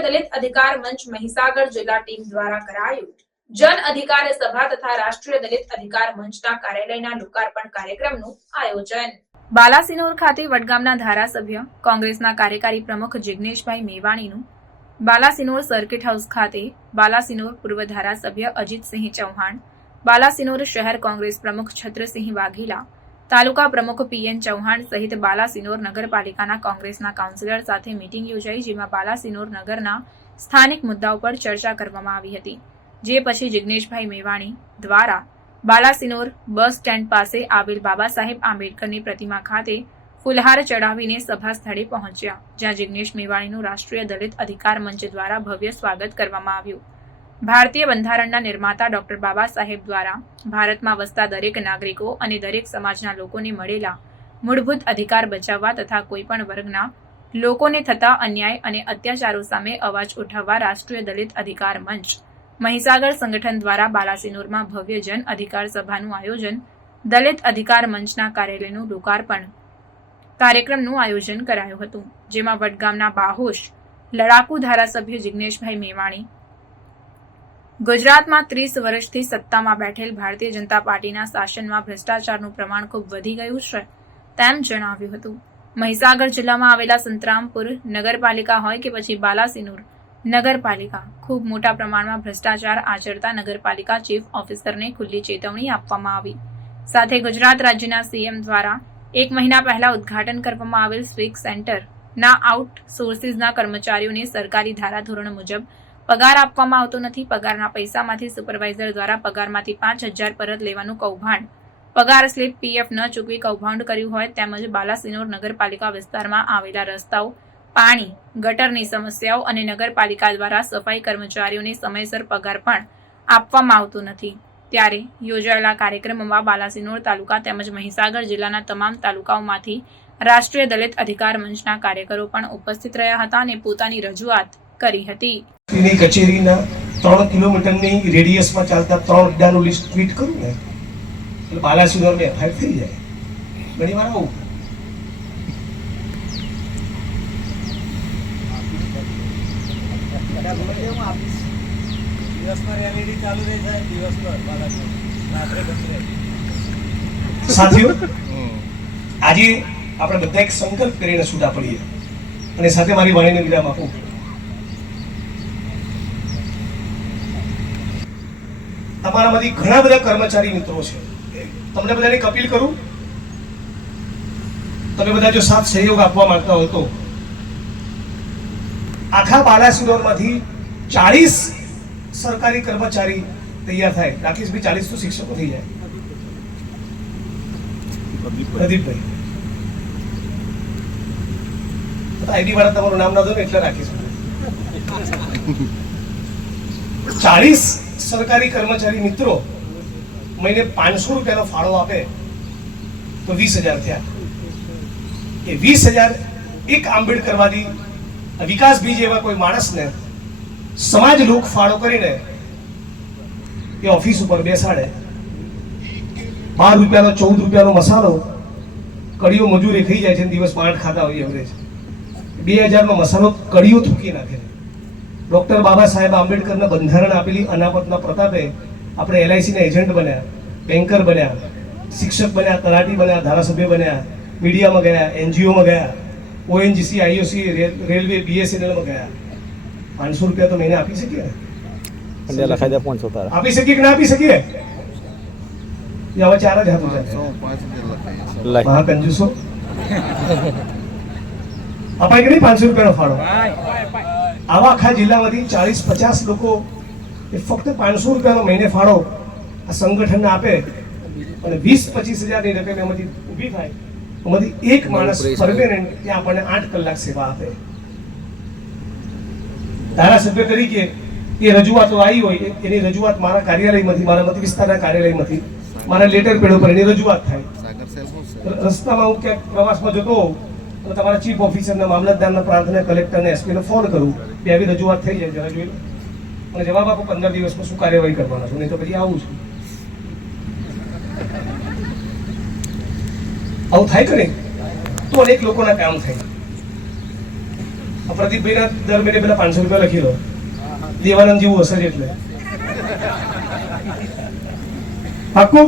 રાષ્ટ્રીય દલિત અધિકાર મંચ મહીસાગર જિલ્લા ટીમ દ્વારા કરાયું જન અધિકાર સભા તથા રાષ્ટ્રીય દલિત અધિકાર મંચના કાર્યાલયના લોકાર્પણ કાર્યક્રમનું આયોજન બાલાસિનોર ખાતે વડગામના ધારાસભ્ય કોંગ્રેસના કાર્યકારી પ્રમુખ જિગ્નેશભાઈ મેવાણીનું બાલાસિનોર સર્કિટ હાઉસ ખાતે બાલાસિનોર પૂર્વ ધારાસભ્ય અજીતસિંહ ચૌહાણ, બાલાસિનોર શહેર કોંગ્રેસ પ્રમુખ છત્રસિંહ વાઘેલા, તાલુકા પ્રમુખ પીએન ચૌહાણ સહિત બાલાસિનોર નગરપાલિકાના કોંગ્રેસના કાઉન્સિલર સાથે મીટિંગ યોજાઈ, જેમાં બાલાસિનોર નગરના સ્થાનિક મુદ્દાઓ પર ચર્ચા કરવામાં આવી હતી. જે પછી જિગ્નેશભાઈ મેવાણી દ્વારા બાલાસિનોર બસ સ્ટેન્ડ પાસે આવેલ બાબા સાહેબ આંબેડકરની પ્રતિમા ખાતે ફુલહાર ચડાવીને સભા સ્થળે પહોંચ્યા, જ્યાં જિગ્નેશ મેવાણીનું રાષ્ટ્રીય દલિત અધિકાર મંચ દ્વારા ભવ્ય સ્વાગત કરવામાં આવ્યું. ભારતીય બંધારણના નિર્માતા ડોક્ટર બાબા સાહેબ દ્વારા ભારતમાં વસતા દરેક નાગરિકો અને દરેક સમાજના લોકોને મળેલા મૂળભૂત અધિકાર બચાવવા તથા કોઈપણ વર્ગના લોકોને થતા અન્યાય અને અત્યાચારો સામે અવાજ ઉઠાવવા રાષ્ટ્રીય દલિત અધિકાર મંચ મહીસાગર સંગઠન દ્વારા બાલાસિનોરમાં ભવ્ય જન અધિકાર સભાનું આયોજન, દલિત અધિકાર મંચના કાર્યાલયનું લોકાર્પણ કાર્યક્રમનું આયોજન કરાયું હતું, જેમાં વડગામના બાહોશ લડાકુ ધારાસભ્ય જિગ્નેશભાઈ મેવાણી, ગુજરાતમાં 30 વર્ષથી સત્તામાં બેઠેલ ભારતીય જનતા પાર્ટીના શાસનમાં ભ્રષ્ટાચારનું પ્રમાણ ખૂબ વધી ગયું છે તેમ જણાવ્યું હતું. મહીસાગર જિલ્લામાં આવેલા સંતરામપુર નગરપાલિકા હોય કે પછી બાલાસિનોર નગરપાલિકા, ખૂબ મોટા પ્રમાણમાં ભ્રષ્ટાચાર આચરતા નગરપાલિકા ચીફ ઓફિસરને ખુલ્લી ચેતવણી આપવામાં આવી. સાથે ગુજરાત રાજ્યના સીએમ દ્વારા 1 મહિના પહેલા ઉદ્ઘાટન કરવામાં આવેલ સ્વીક સેન્ટરના આઉટસોર્સિસના કર્મચારીઓને સરકારી ધારાધોરણ મુજબ પગાર આપવામાં આવતો નથી. પગારના પૈસામાંથી સુપરવાઇઝર દ્વારા પગારમાંથી 5,000 પરત લેવાનું કૌભાંડ, પગાર સ્લીપ પીએફ ન ચૂકવી કૌભાંડ કર્યું હોય, તેમજ બાલાસિનોર નગરપાલિકા વિસ્તારમાં આવેલા રસ્તાઓ, પાણી, ગટરની સમસ્યાઓ અને નગરપાલિકા દ્વારા સફાઈ કર્મચારીઓને સમયસર પગાર પણ આપવામાં આવતો નથી. ત્યારે યોજાયેલા કાર્યક્રમમાં બાલાસિનોર તાલુકા તેમજ મહીસાગર જિલ્લાના તમામ તાલુકાઓમાંથી રાષ્ટ્રીય દલિત અધિકાર મંચના કાર્યકરો પણ ઉપસ્થિત રહ્યા હતા અને પોતાની રજૂઆત કરી હતી. કચેરીના 3 કિલોમીટરની રેડિયસમાં ચાલતા 3 અડ્ડાનું લિસ્ટ ટ્વીટ કરું ને એટલે બાલાસિનોરમાં એફઆઈઆર થઈ જાય. ઘણી વાર આવું સાથીઓ, આજે આપણે બધા એક સંકલ્પ કરીને છૂટા પડીએ અને સાથે મારી વાણીને વિરામ આપું. તમારામાંથી ઘણા બધા કર્મચારી મિત્રો છે, તમને બધાને એક અપીલ કરું, તમે બધા જો સાથ સહયોગ આપવા માંગતા હો તો આખા બાલાસિનોરમાંથી 40 સરકારી કર્મચારી તૈયાર થાય. રાકેશભાઈ 40 તો શિક્ષકો થઈ જાય. પ્રદીપભાઈ આઈડી વાળા તમારું નામ ના દો ને એટલે રાખીશું. 40 સરકારી કર્મચારી મિત્રો મહિને 500 રૂપિયાનો ફાળો આપે તો 20,000 થયા. એ 20,000 એક આંબેડકરવાદી વિકાસભાઈ જેવા કોઈ માણસને સમાજ લોક ફાળો કરીને એ ઓફિસ ઉપર બેસાડે. 12 રૂપિયાનો 14 રૂપિયાનો મસાલો કડીઓ મજૂરી થઈ જાય છે, દિવસ 8 ખાતા હોય એવરેજ. 2000 નો મસાલો કડીઓ થૂકી નાખે. ડોક્ટર બાબા સાહેબ આંબેડકરના બંધારણ આપેલી અનામતના પ્રતાપે આપણે LICના એજન્ટ બન્યા, બેન્કર બન્યા, શિક્ષક બન્યા, તલાટી બન્યા, ધારાસભ્ય બન્યા, મીડિયામાં ગયા, NGOમાં ગયા, ONGC, IOC, રેલવે, BSNLમાં ગયા. 500 રૂપિયા તો મહિને આપી શકીએ ને? આપી શકીએ કે ના આપી શકીએ? હવે 4 જ હાથું મહા કંજૂસો અપાય કે નહીં? 500 રૂપિયાનો ફાળો આવા આખા જિલ્લામાંથી 40-50 લોકો એ ફક્ત 500 રૂપિયાનો મહિને ફાળો આ સંગઠનને આપે અને 20-25 હજારની રકમ એમાંથી ઊભી થાય. એમાંથી એક માણસ પરમેનન્ટ ત્યાં આપણને 8 કલાક સેવા આપે. ધારાસભ્ય તરીકે એ રજૂઆતો આવી હોય, એની રજૂઆત મારા કાર્યાલયમાંથી, મારા મત વિસ્તારના કાર્યાલયમાંથી મારા લેટર પેડ ઉપર એની રજૂઆત થાય. રસ્તામાં હું ક્યાંક પ્રવાસમાં જતો હોઉં તો તમારા ચીફ ઓફિસરના, મામલતદારના, પ્રાંતના, કલેક્ટરને, SPને ફોન કરું કે આવી રજૂઆત થઈ જાય, જરા જોઈ લો. અને જવાબ આપો 15 દિવસમાં શું કાર્યવાહી કરવાના છો, નહીં તો પછી આવું છું. આવું થાય કે નહીં? તો અનેક લોકોના કામ થાય. પ્રદીપભાઈના દર મહિને પેલા 500 રૂપિયા લખી લો, દેવાનંદ જેવું હશે એટલે પાક્કું.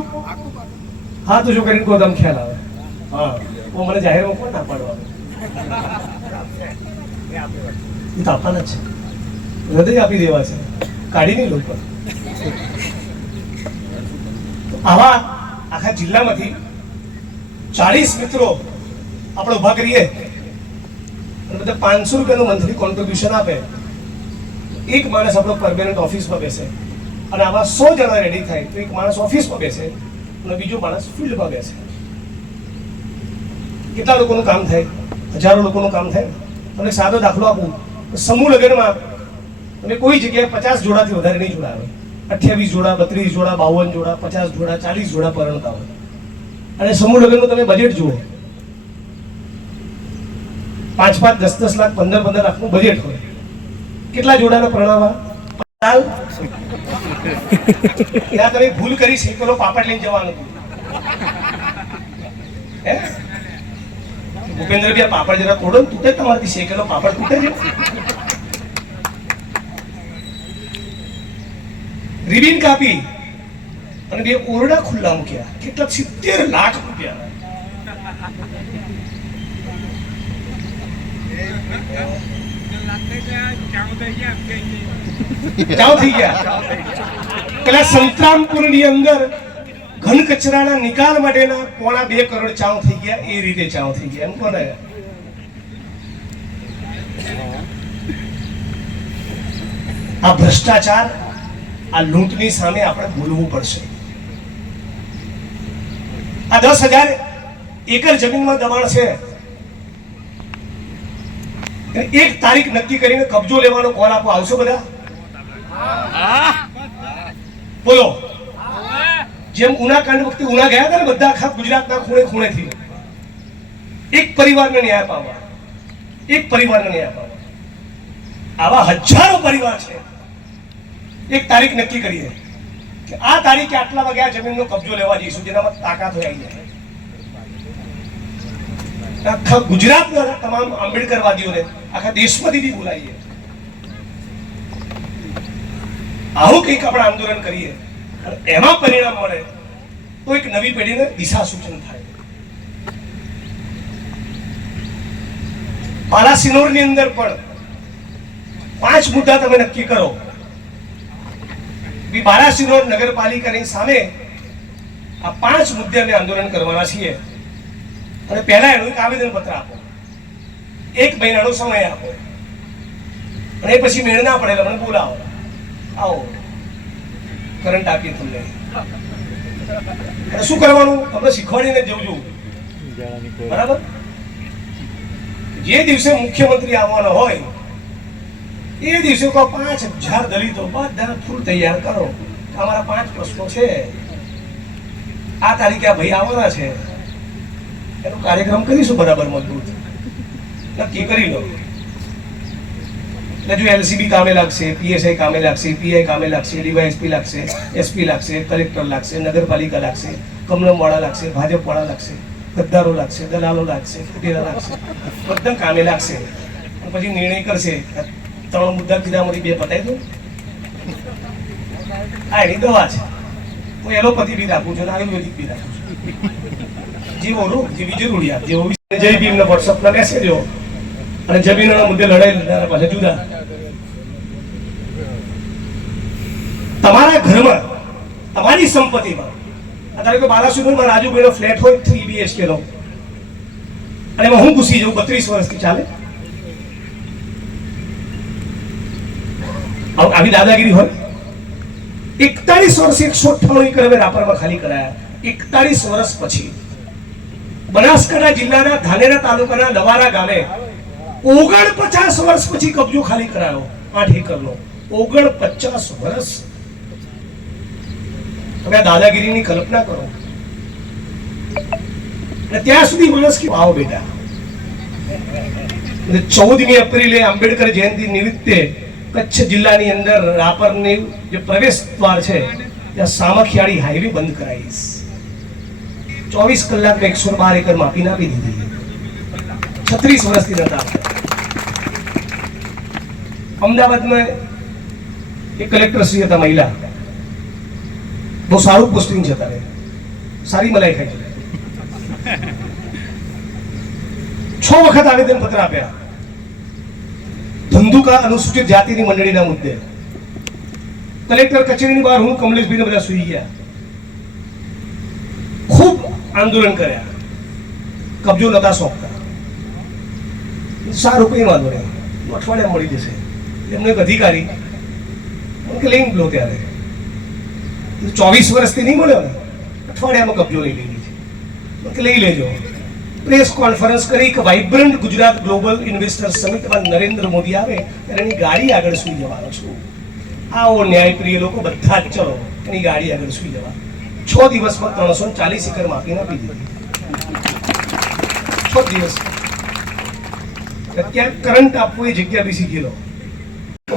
હા તો જો કરીને કોઈ ખ્યાલ આવે. હા તો મને જાહેરમાં કોણ ના પાડવાનું, એ તો આપવાના જ છે, હૃદય આપી દેવા છે, કાઢી નહીં લોકો. આવા આખા જિલ્લામાંથી 40 મિત્રો આપણે ઉભા કરીએ અને બધા 500 રૂપિયાનું મંથલી કોન્ટ્રીબ્યુશન આપે. એક માણસ આપણો પરમેનન્ટ ઓફિસમાં બેસે અને આવા 100 જણા રેડી થાય તો એક માણસ ઓફિસમાં બેસે અને બીજો માણસ ફિલ્ડમાં બેસે. કેટલા લોકોનું કામ થાય? હજારો લોકોનું કામ થાય. તમને સાદો દાખલો આપું, સમૂહ લગ્નમાં તમે કોઈ જગ્યાએ 50 જોડાથી વધારે નહીં જોડાવે. 28 જોડા, 32 જોડા, 52 જોડા, 50 જોડા, 40 જોડા પરણતા હોય. અને સમૂહ લગ્નનું તમે બજેટ જુઓ, 5-5, 10-10 લાખ, 15-15 લાખનું બજેટ હોય. કેટલા જોડાને પરણાવવા? ત્યાં તમે ભૂલ કરી છે, પેલો પાપડ લઈને જવાનું હતું. હે ભૂપેન્દ્રભાઈ, પાપડ જરા તોડો, તૂટે તમારાથી શેકેલો પાપડ તૂટે છે. રિબીન કાપી અને 2 ઓરડા ખુલ્લા મૂક્યા. કેટલા? 70 લાખ રૂપિયા. ચાવ થઈ ગયા. પેલા સંતરામપુરની અંદર ઘન કચરાના નિકાલ માટેના 1.25 કરોડ ચાવ થઈ ગયા. એ રીતે ચાવ થઈ ગયા. એમ કોને? આ ભ્રષ્ટાચાર, આ લૂંટની સામે આપણે બોલવું પડશે. આ 10,000 એકર જમીનમાં દબાણ છે. એક તારીખ નક્કી કરીને કબજો લેવાનો કોલ આપો. આવશો બધા? બોલો. જેમ ઉનાકાંડ વખતે ઉના ગયા હતા ને બધા, આખા ગુજરાતના ખૂણે ખૂણેથી એક પરિવારને ન્યાય પામવા, એક પરિવારને ન્યાય પામવા. આવા હજારો પરિવાર છે. એક તારીખ નક્કી કરીએ કે આ તારીખે આટલા વાગે આ જમીનનો કબજો લેવા જઈશું, જેનામાં તાકાત હોય આવી જાય. આખા ગુજરાતના તમામ આંબેડકરવાદીઓને આખા દેશમાંથી બી બોલાવીએ. આવું કંઈક આપણે આંદોલન કરીએ અને એમાં પરિણામ મળે તો એક નવી પેઢીને દિશા સૂચન થાય. પાલાસિનોરની અંદર પણ 5 મુદ્દા તમે નક્કી કરો. બાલાસિનોર નગરપાલિકાની સામે આ 5 મુદ્દે અમે આંદોલન કરવાના છીએ. અને પહેલા એનું એક આવેદન પત્ર આપો, 1 મહિનાનો સમય આપો, અને પછી મેળ ના પડે મને બોલાવો, આવો કરંટ આપીએ તમને. શું કરવાનું તમને શીખવાડીને જવું છું, બરાબર? જે દિવસે મુખ્યમંત્રી આવવાનો હોય એ દિવસે 5,000 દલિતો બધા ફૂલ તૈયાર કરો. અમારા 5 પ્રશ્નો છે, આ તારીખે આ ભાઈ આવવાના છે, એનો કાર્યક્રમ કરીશું બરાબર મજબૂત નક્કી કરી લો. એટલે જો એલસીબી કામે લાગશે, પીએસઆઈ કામે લાગશે, પીઆઈ કામે લાગશે, ડીવાયએસપી લાગશે, એસપી લાગશે, કલેક્ટર લાગશે, નગરપાલિકા લાગશે, કમલમવાળા લાગશે, ભાજપવાળા લાગશે, ગદ્દારો લાગશે, દલાલો લાગશે, ફુટેરા લાગશે, બધા કામે લાગશે. પછી નિર્ણય કરશે 3 મુદ્દા કીધામાંથી 2 પતાવી દો. આ એની દવા છે. હું એલોપેથી બી રાખું છું, આયુર્વેદિક બી રાખું છું. જેવો રોગ જેવી જરૂરિયાત, જેવો જય ભીમને વોટ્સઅપના મેસેજો અને જમીનના મુદ્દે લડાઈ લડનારા પાછા જુદા. તમારા ઘરમાં, તમારી સંપત્તિમાં, અત્યારે કે બાલાસિનોરમાં રાજુભાઈનો ફ્લેટ હોય 3 BHK નો, અને એમાં હું ઘૂસી જાઉં 32 વર્ષથી ચાલે? આવી દાદાગીરી હોય? 41 વર્ષ 198 એકર અમે રાપરમાં ખાલી કરાયા. 41 વર્ષ પછી બનાસકાંઠા જિલ્લાના ધાનેરા તાલુકાના લવારા ગામે 49 વર્ષ પછી કબજો ખાલી કરાયો 8 એકરનો. 49 વર્ષ. તમે આ દાદાગીરીની કલ્પના કરો. અને ત્યાં સુધી માણસ કે આવો બેટા. 14મી એપ્રિલે આંબેડકર જયંતિ નિમિત્તે કચ્છ જિલ્લાની અંદર રાપરની જે પ્રવેશ દ્વાર છે ત્યાં સામખિયાળી હાઈવે બંધ કરાવીશ. 24 કલાકમાં 112 એકર માપીને આપી દીધી. 36 વર્ષથી નતા. અમદાવાદમાં એક કલેક્ટર શ્રી હતા, મહિલા, બહુ સારું પોસ્ટિંગ છે, તારે સારી મલાઈ ખાય છે. 6 વખત આવેદન પત્ર આપ્યા ધંધુકા અનુસૂચિત જાતિની મંડળીના મુદ્દે. કલેક્ટર કચેરીની બહાર હું કમલેશભાઈને બધા સુઈ ગયા. ખૂબ આંદોલન કર્યા, કબજો નતા સોંપતા. સારું, કઈ વાંધો નહીં, અઠવાડિયા મળી જશે. એમનો એક અધિકારી કે લઈને લો, ત્યારે 24 વર્ષથી નહીં મળ્યો ને, અઠવાડિયામાં કબજો લઈ લીધી છે કે લઈ લેજો. પ્રેસ કોન્ફરન્સ કરી કે વાઇબ્રન્ટ ગુજરાત ગ્લોબલ ઇન્વેસ્ટર સમિટમાં નરેન્દ્ર મોદી આવે ત્યારે એની ગાડી આગળ સુઈ જવાનો છું. આવો ન્યાયપ્રિય લોકો બધા જ ચલો, એની ગાડી આગળ સુઈ જવા. 6 દિવસમાં 340 એકર માફી આપી દીધી. 6 દિવસ. અત્યારે કરંટ આપવું એ જગ્યા બી શીખી લો.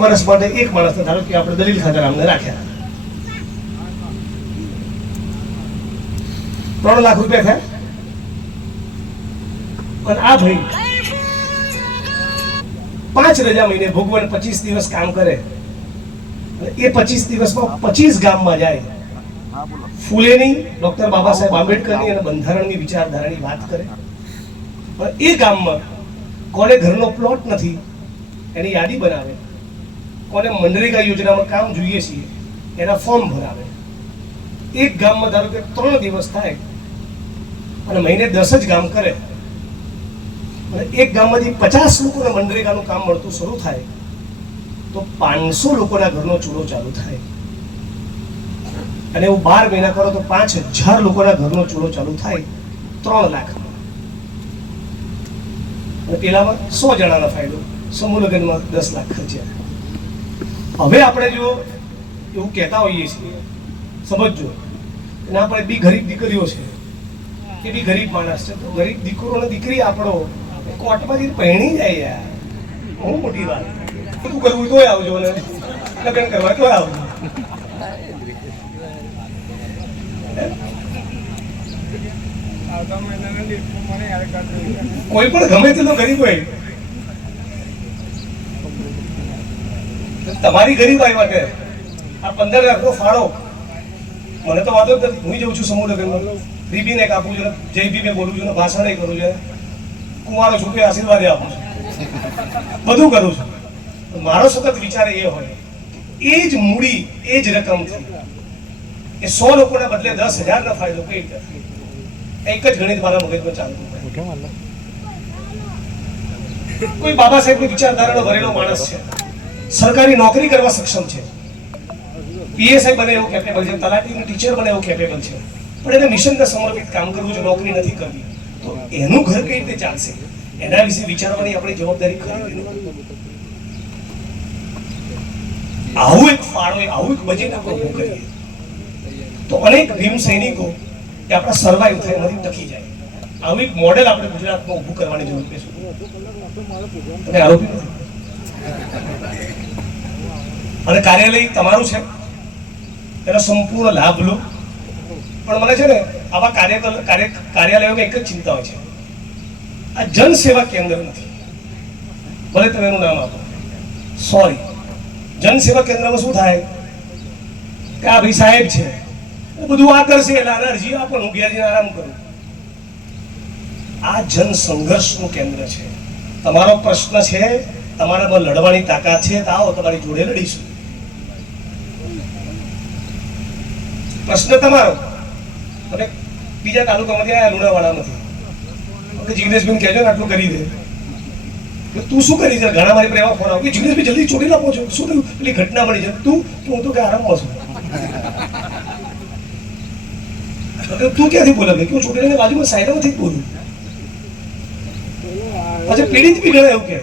વર્ષ માટે એક માણસને ધારો કે આપણે દલીલ ખાતર આમને રાખ્યા, 3 લાખ રૂપિયા થયા. અને આ ભાઈ 5 રજા મહિને ભોગવણ 25 દિવસ કામ કરે, અને એ 25 દિવસમાં 25 ગામમાં જાય, ફૂલેની, ડોક્ટર બાબા સાહેબ આંબેડકરની અને બંધારણની વિચારધારાની વાત કરે. અને એ ગામમાં કોને ઘરનો પ્લોટ નથી એની યાદી બનાવે, કોને મનરેગા યોજનામાં કામ જોઈએ છીએ એના ફોર્મ ભરાવે. એક ગામમાં ધારો કે 3 દિવસ થાય અને મહિને 10 જ ગામ કરે, અને એક ગામમાંથી 50 લોકોને મનરેગાનું કામ મળતું શરૂ થાય તો 500 લોકોના ઘરનો ચૂલો ચાલુ થાય. અને એવું 12 મહિના કરો તો 5000 લોકોના ઘરનો ચૂલો ચાલુ થાય 3 લાખ. અને પેલામાં 100 જણાનો ફાયદો, સમૂહ લગ્નમાં 10 લાખ ખર્ચ્યા. હવે આપણે જો એવું કહેતા હોઈએ છીએ, સમજજો, એના આપણે બી ગરીબ દીકરીઓ છે, એ બી ગરીબ માણસ છે, તો ગરીબ દીકરો અને દીકરી આપણો કોર્ટમાંથી પહેણી જાય યાર, બહુ મોટી વાત. શું કરવું તોય આવજો, ને લગ્ન કરવા તોય આવજો. કોઈ પણ ગમે તેટલો ગરીબ હોય, તમારી ગરીબાઈ માટે આ 15 લાખનો ફાળો મને તો વાંધો જ નથી. હું જઉં છું સમૂહ લગ્નમાં, રીબીને કાપું છું, જયભી મેં બોલું છું, ભાષણ કરું છું, કુંવારો છું કે આશીર્વાદ આપું છું, બધું કરું છું. મારો સતત વિચાર એ હોય, એ જ મૂડી, એ જ રકમથી એ 100 લોકોના બદલે 10,000 ના ફાયદો કઈ રીતે? એક જ ગણિત મારા મગજમાં ચાલતું હોય. કોઈ બાબા સાહેબની વિચારધારાનો ભરેલો માણસ છે, સરકારી નોકરી કરવા સક્ષમ છે, પીએસઆઈ બને એવું કેપેબલ છે, તલાટીનું ટીચર બને એવું કેપેબલ છે, પણ એને મિશનને સમર્પિત કામ કરવું છે, નોકરી નથી કરવી, તો એનું ઘર કઈ રીતે ચાલશે? એના વિશે વિચારવાની આપણી જવાબદારી ખરી. આવું એક ફાળો, આવું એક બજેટ આપણે ઊભું કરીએ તો અનેક ભીમ સૈનિકો એ આપણા સર્વાઈવ થાય, એમાંથી ટકી જાય. આવું એક મોડેલ આપણે ગુજરાતમાં ઊભું કરવાની જરૂર છે. અને આરોપી નથી, અને કાર્યાલય તમારું છે, એનો સંપૂર્ણ લાભ લો. પણ મને છે ને આવા કાર્યાલયોમાં એક જ ચિંતા હોય છે, આ જન સેવા કેન્દ્ર નથી. ભલે તમે એનું નામ આપો, સોરી, જન સેવા કેન્દ્રમાં શું થાય કે આ ભાઈ સાહેબ છે, બધું આ કરશે એટલે આને અરજી આપો, હું ઘેર જઈને આરામ કરું. આ જન સંઘર્ષનું કેન્દ્ર છે. તમારો પ્રશ્ન છે, તમારામાં લડવાની તાકાત છે, તો આવો, તમારી જોડે લડીશું. પ્રશ્ન તમારો. તમે બીજા તાલુકામાંથી આવ્યા, લુણાવાડામાંથી, જિગ્નેશભાઈ કહેજો ને આટલું કરી દે. તું શું કરી છે? ઘણા મારી પર એવા ફોન આવે, જિગ્નેશભાઈ જલ્દી ચોટીલા પહોંચો, શું થયું? પેલી ઘટના મળી છે. તું તો કે આરામમાં છું. તું ક્યાંથી બોલે? કે હું ચોટીલાની બાજુમાં સાઈડમાંથી જ બોલું. પછી પીડિત બી ગણે એવું કે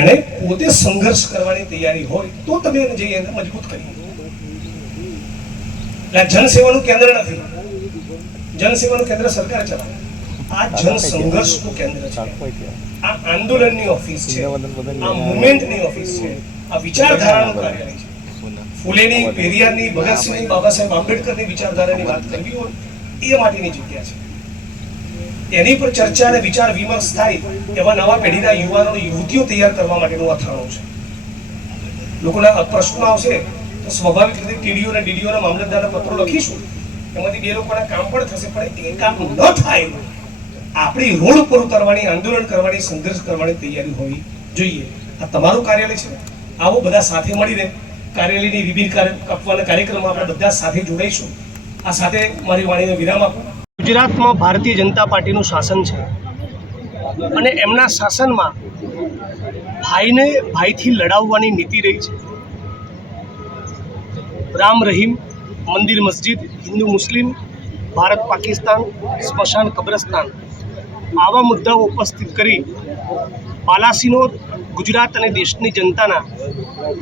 એને પોતે સંઘર્ષ કરવાની તૈયારી હોય તો તમે એને જઈ એને મજબૂત કરી. જનસેવાનું કેન્દ્ર નથી, જનસેવાનું કેન્દ્ર સરકાર ચલાવે. આ જન સંઘર્ષનું કેન્દ્ર છે, આ આંદોલનની ઓફિસ છે, આ મુવમેન્ટની ઓફિસ છે, આ વિચારધારાનું કાર્યાલય છે. ફૂલેની, પેરિયારની, ભગતસિંહની, બાબા સાહેબ આંબેડકરની વિચારધારાની વાત કરવી હોય એ માટેની જગ્યા છે. એની પર ચર્ચા અને વિચાર વિમર્શ થાય એવા નવા પેઢીના યુવાનો યુવતીઓ તૈયાર કરવા માટેનું આ થાણું છે. લોકોના પ્રશ્નો આવશે તો સ્વાભાવિક રીતે ટીડીઓ અને ડીડીઓના મામલતદારના પત્રો લખીશું, એમાંથી બે લોકોના કામ પણ થશે. પણ એ કામ ન થાય આપણી રોડ ઉપર ઉતરવાની, આંદોલન કરવાની, સંઘર્ષ કરવાની તૈયારી હોવી જોઈએ. આ તમારું કાર્યાલય છે. આવો બધા સાથે મળીને કાર્યાલયની રિબીન કાપવાના કાર્યક્રમમાં આપણે બધા સાથે જોડાઈશું. આ સાથે મારી વાણીને વિરામ આપું. ગુજરાતમાં ભારતીય જનતા પાર્ટીનું શાસન છે અને એમના શાસનમાં ભાઈને ભાઈથી લડાવવાની નીતિ રહી છે. રામ રહીમ, મંદિર મસ્જિદ, હિન્દુ મુસ્લિમ, ભારત પાકિસ્તાન, સ્મશાન કબ્રસ્તાન, આવા મુદ્દાઓ ઉપસ્થિત કરી પાલાસીનોર ગુજરાત અને દેશની જનતાના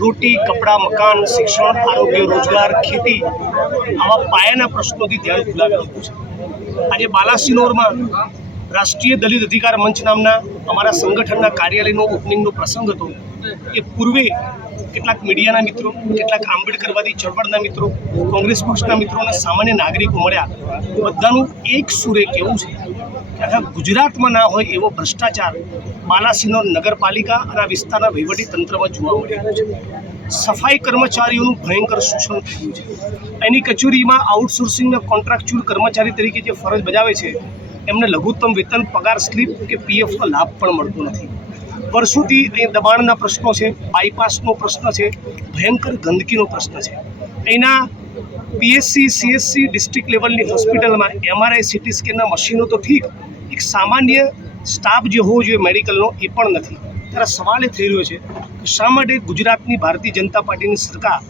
રોટી, કપડાં, મકાન, શિક્ષણ, આરોગ્ય, રોજગાર, ખેતી આવા પાયાના પ્રશ્નોથી ધ્યાન ખુલાવી દીધું છે. આજે બાલાસિનોરમાં રાષ્ટ્રીય દલિત અધિકાર મંચ નામના અમારા સંગઠનના કાર્યાલયનો ઓપનિંગનો પ્રસંગ હતો. એ પૂર્વે કેટલાક મીડિયાના મિત્રો, કેટલાક આંબેડકરવાદી ચળવળના મિત્રો, કોંગ્રેસ પક્ષના મિત્રો અને સામાન્ય નાગરિકો મળ્યા. બધાનું એક સુરે કહેવું છે કે આખા ગુજરાતમાં ના હોય એવો ભ્રષ્ટાચાર બાલાસિનોર નગરપાલિકા અને આ વિસ્તારના વહીવટી તંત્રમાં જોવા મળી રહ્યો છે. સફાઈ કર્મચારીઓનું ભયંકર શોષણ થયું છે. એની કચેરીમાં આઉટસોર્સિંગના કોન્ટ્રાક્ચ્યુઅલ કર્મચારી તરીકે જે ફરજ બજાવે છે એમને લઘુત્તમ વેતન, પગાર સ્લીપ કે પીએફનો લાભ પણ મળતો નથી. વર્ષોથી અહીં દબાણના પ્રશ્નો છે, બાયપાસનો પ્રશ્ન છે, ભયંકર ગંદકીનો પ્રશ્ન છે. અહીંના પીએસસી, સીએસસી ડિસ્ટ્રિક્ટ લેવલની હોસ્પિટલમાં એમઆરઆઈ, સીટી સ્કેનના મશીનો તો ઠીક, એક સામાન્ય સ્ટાફ જે હોવો જોઈએ મેડિકલનો એ પણ નથી. ત્યારે સવાલ એ થઈ રહ્યો છે કે શા માટે ગુજરાતની ભારતીય જનતા પાર્ટીની સરકાર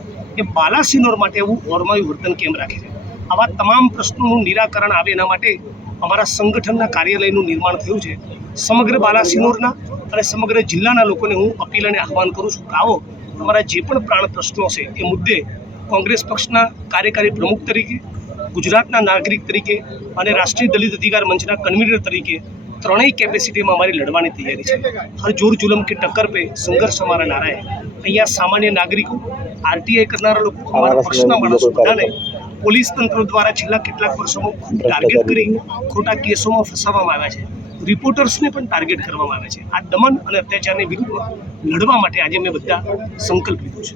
એ બાલાસિનોર માટે એવું ઓરમાયું વર્તન કેમ રાખે છે? આવા તમામ પ્રશ્નોનું નિરાકરણ આવે એના માટે અમારા સંગઠનના કાર્યાલયનું નિર્માણ થયું છે. સમગ્ર બાલાસિનોરના અને સમગ્ર જિલ્લાના લોકોને હું અપીલ અને આહવાન કરું છું કે આવો તમારા જે પણ પ્રાણ પ્રશ્નો છે એ મુદ્દે કોંગ્રેસ પક્ષના કાર્યકારી પ્રમુખ તરીકે, ગુજરાતના નાગરિક તરીકે અને રાષ્ટ્રીય દલિત અધિકાર મંચના કન્વીનર તરીકે ત્રણેય કેપેસિટીમાં અમારી લડવાની તૈયારી છે. હર જોર જુલમ કે ટક્કર પે સંઘર્ષ અમારા નારા હે. અહીંયા સામાન્ય નાગરિકો, આરટીઆઈ કરનારા લોકો, અમારા પક્ષના માણસો બધાને પોલીસ તંત્ર દ્વારા છેલ્લા કેટલાક વર્ષોમાં ખૂબ ટાર્ગેટ કરી ખોટા કેસોમાં ફસાવવામાં આવ્યા છે. રિપોર્ટર્સને પણ ટાર્ગેટ કરવામાં આવે છે. આ દમન અને અત્યાચારની વિરુદ્ધમાં લડવા માટે આજે મેં બધા સંકલ્પ લીધો છે.